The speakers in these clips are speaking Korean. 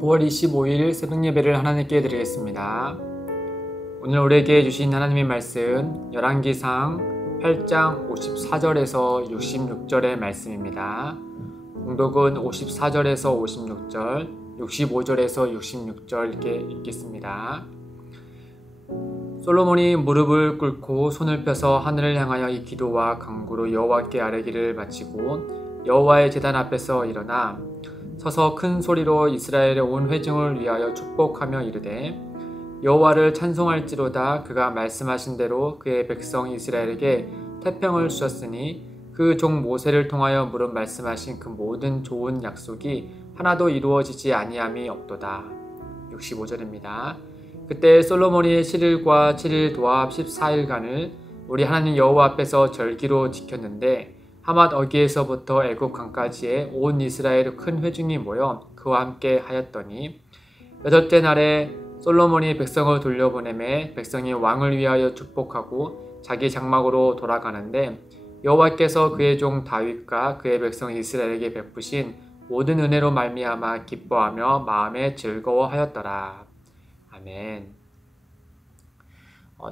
9월 25일 새벽 예배를 하나님께 드리겠습니다. 오늘 우리에게 주신 하나님의 말씀 열왕기상 8장 54절에서 66절의 말씀입니다. 공독은 54절에서 56절, 65절에서 66절 이렇게 읽겠습니다. 솔로몬이 무릎을 꿇고 손을 펴서 하늘을 향하여 이 기도와 간구로 여호와께 아뢰기를 마치고 여호와의 제단 앞에서 일어나 서서 큰 소리로 이스라엘의 온 회중을 위하여 축복하며 이르되 여호와를 찬송할지로다. 그가 말씀하신 대로 그의 백성 이스라엘에게 태평을 주셨으니 그 종 모세를 통하여 물은 말씀하신 그 모든 좋은 약속이 하나도 이루어지지 아니함이 없도다. 65절입니다. 그때 솔로몬이 7일과 7일 도합 14일간을 우리 하나님 여호와 앞에서 절기로 지켰는데 하맛 어귀에서부터 애굽 강까지의 온 이스라엘 큰 회중이 모여 그와 함께 하였더니 여덟째 날에 솔로몬이 백성을 돌려보내매 백성이 왕을 위하여 축복하고 자기 장막으로 돌아가는데 여호와께서 그의 종 다윗과 그의 백성 이스라엘에게 베푸신 모든 은혜로 말미암아 기뻐하며 마음에 즐거워하였더라. 아멘.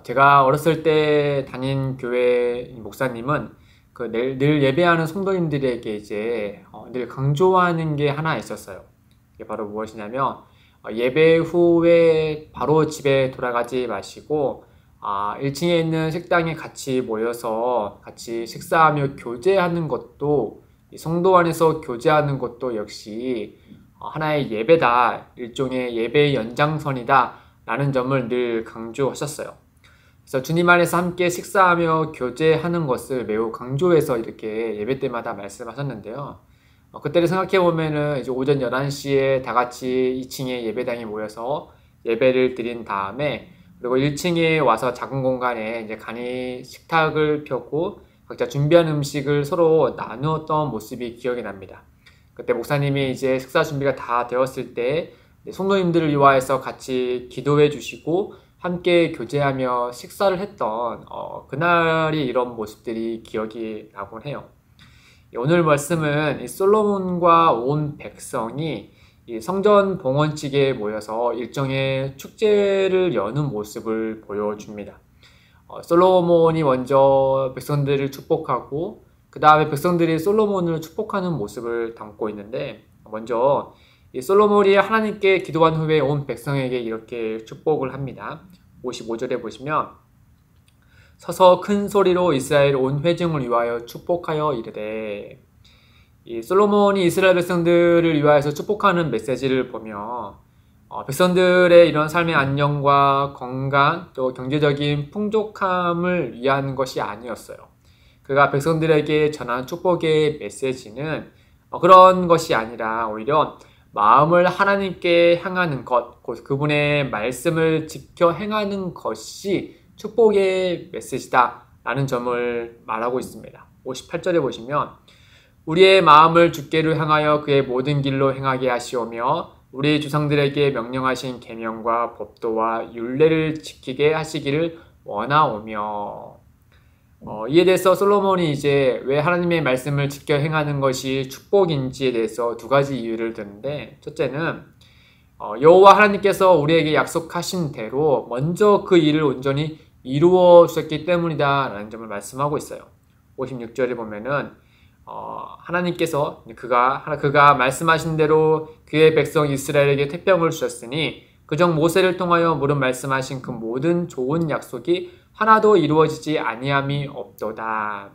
제가 어렸을 때 다닌 교회 목사님은 늘 예배하는 성도님들에게 이제 늘 강조하는 게 하나 있었어요. 이게 바로 무엇이냐면 예배 후에 바로 집에 돌아가지 마시고 1층에 있는 식당에 같이 모여서 같이 식사하며 교제하는 것도 성도 안에서 교제하는 것도 역시 하나의 예배다. 일종의 예배의 연장선이다 라는 점을 늘 강조하셨어요. 그래서 주님 안에서 함께 식사하며 교제하는 것을 매우 강조해서 이렇게 예배 때마다 말씀하셨는데요. 그때를 생각해 보면은 이제 오전 11시에 다 같이 2층에 예배당에 모여서 예배를 드린 다음에 그리고 1층에 와서 작은 공간에 이제 간이 식탁을 펴고 각자 준비한 음식을 서로 나누었던 모습이 기억이 납니다. 그때 목사님이 이제 식사 준비가 다 되었을 때 성도님들을 위하여서 같이 기도해 주시고 함께 교제하며 식사를 했던 그날이 이런 모습들이 기억이 나곤 해요. 오늘 말씀은 솔로몬과 온 백성이 성전 봉헌식에 모여서 일종의 축제를 여는 모습을 보여줍니다. 솔로몬이 먼저 백성들을 축복하고 그 다음에 백성들이 솔로몬을 축복하는 모습을 담고 있는데 먼저 이 솔로몬이 하나님께 기도한 후에 온 백성에게 이렇게 축복을 합니다. 55절에 보시면 서서 큰 소리로 이스라엘 온 회중을 위하여 축복하여 이르되 이 솔로몬이 이스라엘 백성들을 위하여서 축복하는 메시지를 보면 백성들의 이런 삶의 안녕과 건강 또 경제적인 풍족함을 위한 것이 아니었어요. 그가 백성들에게 전한 축복의 메시지는 그런 것이 아니라 오히려 마음을 하나님께 향하는 것, 곧 그분의 말씀을 지켜 행하는 것이 축복의 메시지다 라는 점을 말하고 있습니다. 58절에 보시면 우리의 마음을 주께로 향하여 그의 모든 길로 행하게 하시오며 우리 조상들에게 명령하신 계명과 법도와 율례를 지키게 하시기를 원하오며 이에 대해서 솔로몬이 이제 왜 하나님의 말씀을 지켜 행하는 것이 축복인지에 대해서 두 가지 이유를 드는데 첫째는 여호와 하나님께서 우리에게 약속하신 대로 먼저 그 일을 온전히 이루어 주셨기 때문이다 라는 점을 말씀하고 있어요. 56절에 보면은 하나님께서 그가 말씀하신 대로 그의 백성 이스라엘에게 태평을 주셨으니 그정 모세를 통하여 물은 말씀하신 그 모든 좋은 약속이 하나도 이루어지지 아니함이 없도다.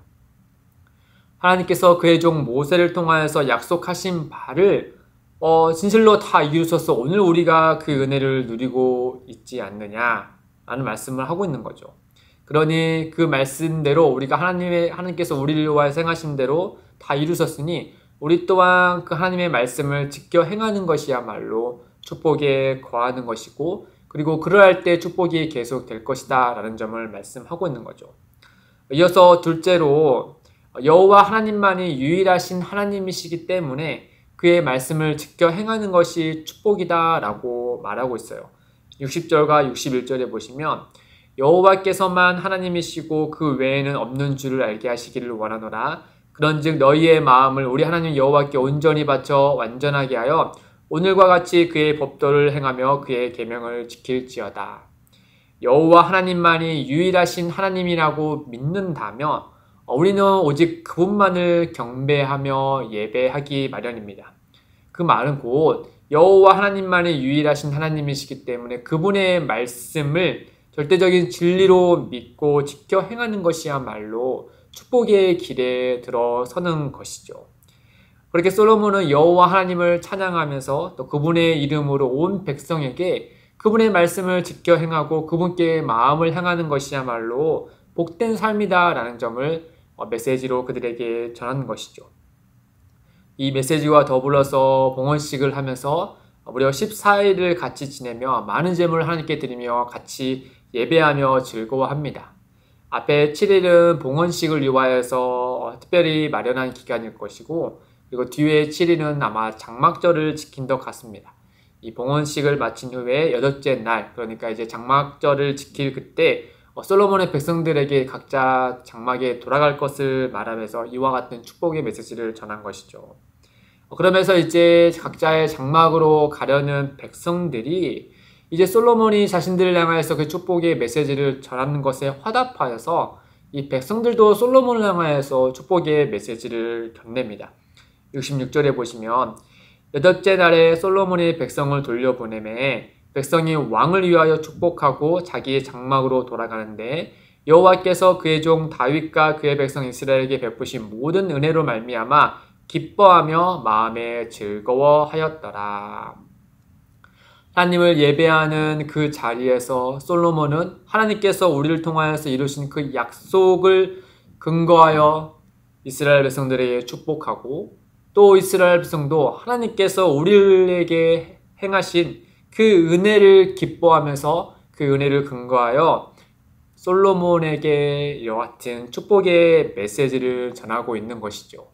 하나님께서 그의 종 모세를 통하여서 약속하신 바를 진실로 다 이루셔서 오늘 우리가 그 은혜를 누리고 있지 않느냐 라는 말씀을 하고 있는 거죠. 그러니 그 말씀대로 우리가 하나님께서 우리를 위하여 행하신 대로 다 이루셨으니 우리 또한 그 하나님의 말씀을 지켜 행하는 것이야말로 축복에 거하는 것이고 그리고 그러할 때 축복이 계속 될 것이다 라는 점을 말씀하고 있는 거죠. 이어서 둘째로 여호와 하나님만이 유일하신 하나님이시기 때문에 그의 말씀을 지켜 행하는 것이 축복이다 라고 말하고 있어요. 60절과 61절에 보시면 여호와께서만 하나님이시고 그 외에는 없는 줄을 알게 하시기를 원하노라. 그런즉 너희의 마음을 우리 하나님 여호와께 온전히 바쳐 완전하게 하여 오늘과 같이 그의 법도를 행하며 그의 계명을 지킬지어다. 여호와 하나님만이 유일하신 하나님이라고 믿는다면 우리는 오직 그분만을 경배하며 예배하기 마련입니다. 그 말은 곧 여호와 하나님만이 유일하신 하나님이시기 때문에 그분의 말씀을 절대적인 진리로 믿고 지켜 행하는 것이야말로 축복의 길에 들어서는 것이죠. 그렇게 솔로몬은 여호와 하나님을 찬양하면서 또 그분의 이름으로 온 백성에게 그분의 말씀을 지켜 행하고 그분께 마음을 향하는 것이야말로 복된 삶이다라는 점을 메시지로 그들에게 전하는 것이죠. 이 메시지와 더불어서 봉헌식을 하면서 무려 14일을 같이 지내며 많은 제물을 하나님께 드리며 같이 예배하며 즐거워합니다. 앞에 7일은 봉헌식을 위하여서 특별히 마련한 기간일 것이고, 그리고 뒤에 7일은 아마 장막절을 지킨 것 같습니다. 이 봉헌식을 마친 후에 여덟째 날, 그러니까 이제 장막절을 지킬 그때 솔로몬의 백성들에게 각자 장막에 돌아갈 것을 말하면서 이와 같은 축복의 메시지를 전한 것이죠. 그러면서 이제 각자의 장막으로 가려는 백성들이 이제 솔로몬이 자신들을 향하여서 그 축복의 메시지를 전하는 것에 화답하여서 이 백성들도 솔로몬을 향하여서 축복의 메시지를 전냅니다. 66절에 보시면 여덟째 날에 솔로몬이 백성을 돌려보내매 백성이 왕을 위하여 축복하고 자기의 장막으로 돌아가는데 여호와께서 그의 종 다윗과 그의 백성 이스라엘에게 베푸신 모든 은혜로 말미암아 기뻐하며 마음에 즐거워하였더라. 하나님을 예배하는 그 자리에서 솔로몬은 하나님께서 우리를 통하여서 이루신 그 약속을 근거하여 이스라엘 백성들에게 축복하고, 또 이스라엘 백성도 하나님께서 우리에게 행하신 그 은혜를 기뻐하면서 그 은혜를 근거하여 솔로몬에게 이와 같은 축복의 메시지를 전하고 있는 것이죠.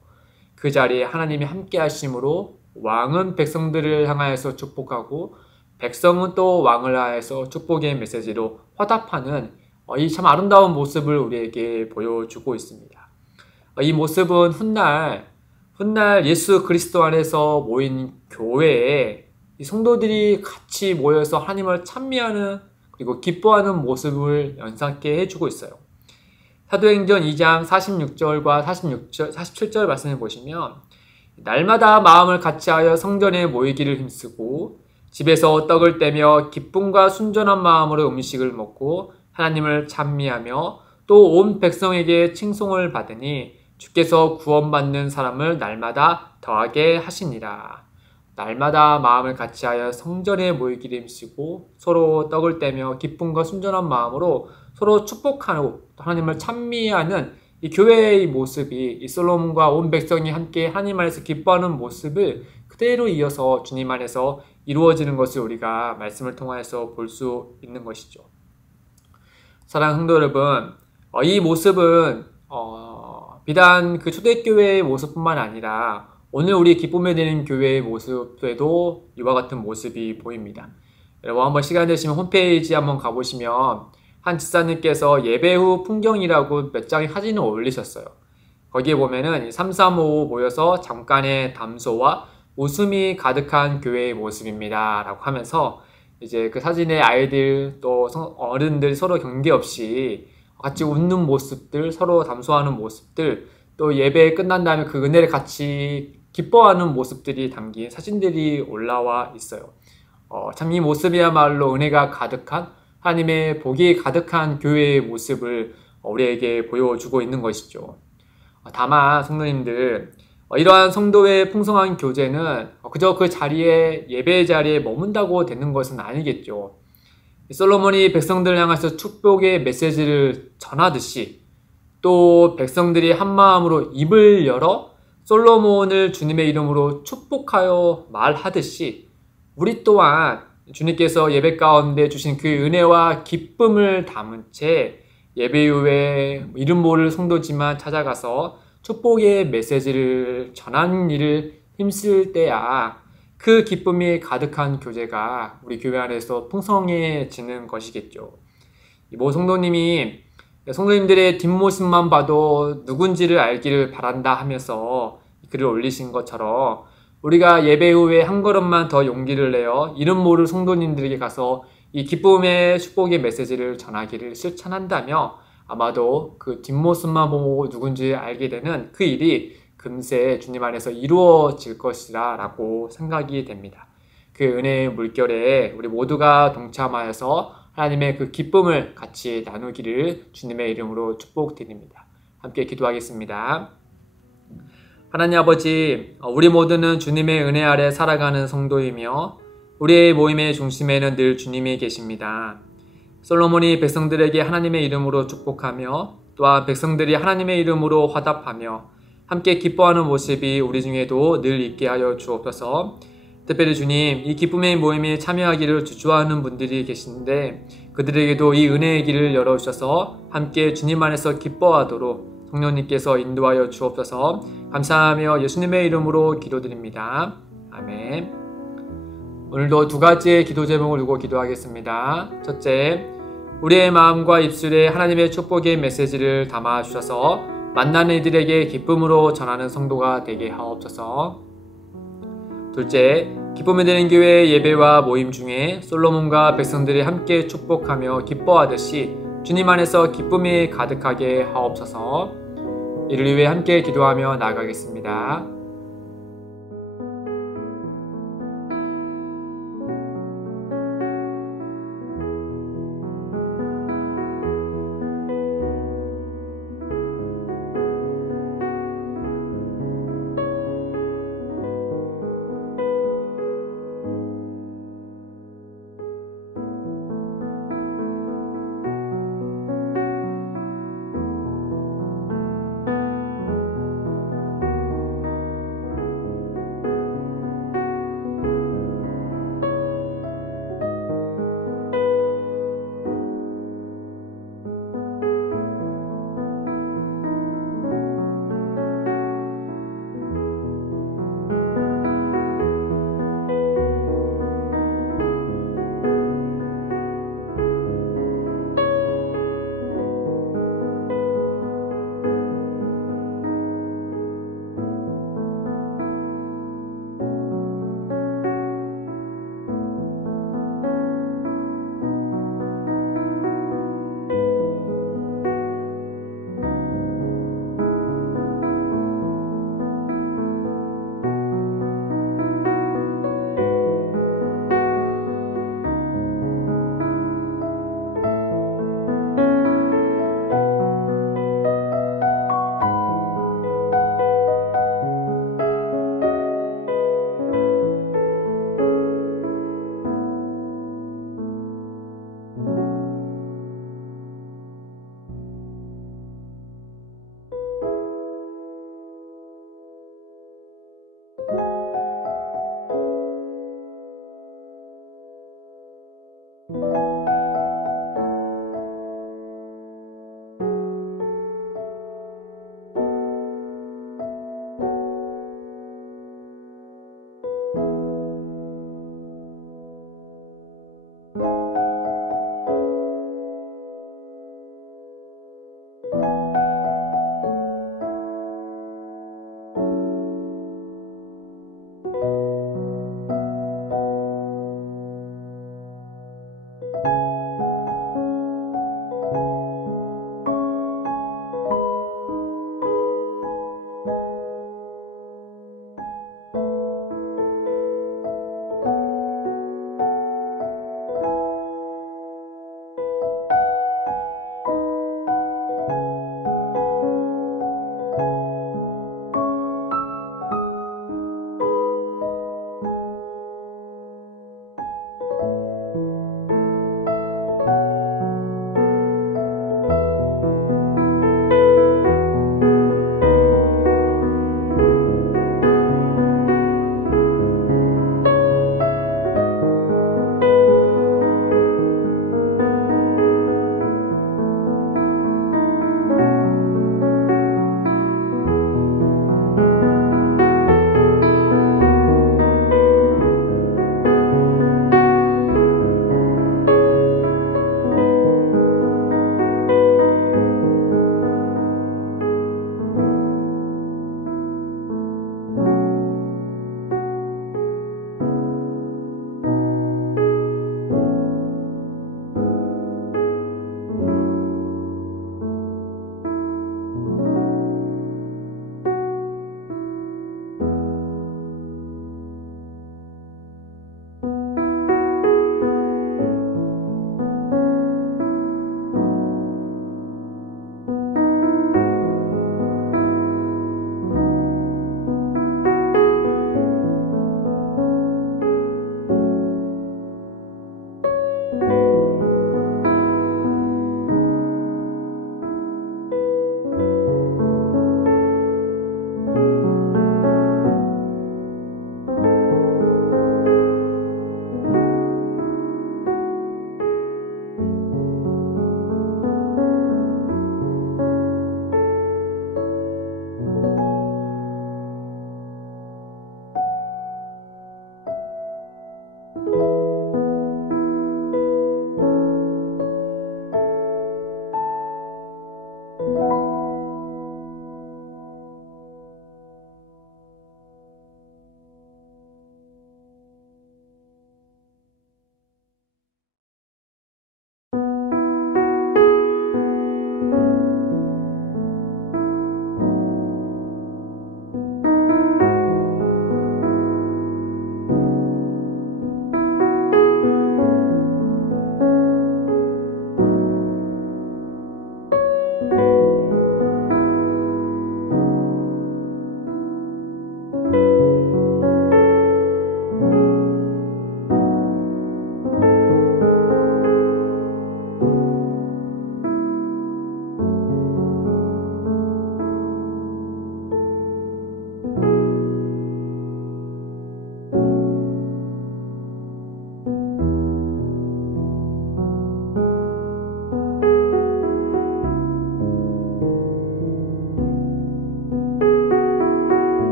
그 자리에 하나님이 함께 하심으로 왕은 백성들을 향하여서 축복하고 백성은 또 왕을 향하여서 축복의 메시지로 화답하는 이 참 아름다운 모습을 우리에게 보여주고 있습니다. 이 모습은 훗날 예수 그리스도 안에서 모인 교회에 이 성도들이 같이 모여서 하나님을 찬미하는 그리고 기뻐하는 모습을 연상케 해주고 있어요. 사도행전 2장 46절과 47절 말씀을 보시면 날마다 마음을 같이하여 성전에 모이기를 힘쓰고 집에서 떡을 떼며 기쁨과 순전한 마음으로 음식을 먹고 하나님을 찬미하며 또 온 백성에게 칭송을 받으니 주께서 구원받는 사람을 날마다 더하게 하시니라. 날마다 마음을 같이하여 성전에 모이기를 힘쓰고 서로 떡을 떼며 기쁨과 순전한 마음으로 서로 축복하고 하나님을 찬미하는 이 교회의 모습이 이 솔로몬과 온 백성이 함께 하나님 안에서 기뻐하는 모습을 그대로 이어서 주님 안에서 이루어지는 것을 우리가 말씀을 통해서 볼 수 있는 것이죠. 사랑하는 성도 여러분, 이 모습은 비단 그 초대교회의 모습뿐만 아니라 오늘 우리 기쁨에 드리는 교회의 모습에도 이와 같은 모습이 보입니다. 여러분 한번 시간 되시면 홈페이지 한번 가보시면 한 집사님께서 예배 후 풍경이라고 몇 장의 사진을 올리셨어요. 거기에 보면은 335 모여서 잠깐의 담소와 웃음이 가득한 교회의 모습입니다 라고 하면서 이제 그 사진의 아이들 또 어른들 서로 경계없이 같이 웃는 모습들, 서로 담소하는 모습들, 또 예배 끝난 다음에 그 은혜를 같이 기뻐하는 모습들이 담긴 사진들이 올라와 있어요. 참 이 모습이야말로 은혜가 가득한 하나님의 복이 가득한 교회의 모습을 우리에게 보여주고 있는 것이죠. 다만 성도님들, 이러한 성도의 풍성한 교제는 그저 그 자리에 예배 자리에 머문다고 되는 것은 아니겠죠. 솔로몬이 백성들을 향해서 축복의 메시지를 전하듯이 또 백성들이 한마음으로 입을 열어 솔로몬을 주님의 이름으로 축복하여 말하듯이 우리 또한 주님께서 예배 가운데 주신 그 은혜와 기쁨을 담은 채 예배 이후에 이름 모를 성도지만 찾아가서 축복의 메시지를 전하는 일을 힘쓸 때야 그 기쁨이 가득한 교제가 우리 교회 안에서 풍성해지는 것이겠죠. 모 성도님들의 뒷모습만 봐도 누군지를 알기를 바란다 하면서 글을 올리신 것처럼 우리가 예배 후에 한 걸음만 더 용기를 내어 이름 모를 성도님들에게 가서 이 기쁨의 축복의 메시지를 전하기를 실천한다며 아마도 그 뒷모습만 보고 누군지 알게 되는 그 일이 금세 주님 안에서 이루어질 것이라 라고 생각이 됩니다. 그 은혜의 물결에 우리 모두가 동참하여서 하나님의 그 기쁨을 같이 나누기를 주님의 이름으로 축복드립니다. 함께 기도하겠습니다. 하나님 아버지, 우리 모두는 주님의 은혜 아래 살아가는 성도이며 우리의 모임의 중심에는 늘 주님이 계십니다. 솔로몬이 백성들에게 하나님의 이름으로 축복하며 또한 백성들이 하나님의 이름으로 화답하며 함께 기뻐하는 모습이 우리 중에도 늘 있게 하여 주옵소서. 특별히 주님, 이 기쁨의 모임에 참여하기를 주저하는 분들이 계신데 그들에게도 이 은혜의 길을 열어주셔서 함께 주님 안에서 기뻐하도록 성령님께서 인도하여 주옵소서. 감사하며 예수님의 이름으로 기도드립니다. 아멘. 오늘도 두 가지의 기도 제목을 두고 기도하겠습니다. 첫째, 우리의 마음과 입술에 하나님의 축복의 메시지를 담아주셔서 만나는 이들에게 기쁨으로 전하는 성도가 되게 하옵소서. 둘째, 기쁨이 되는 교회 예배와 모임 중에 솔로몬과 백성들이 함께 축복하며 기뻐하듯이 주님 안에서 기쁨이 가득하게 하옵소서. 이를 위해 함께 기도하며 나아가겠습니다.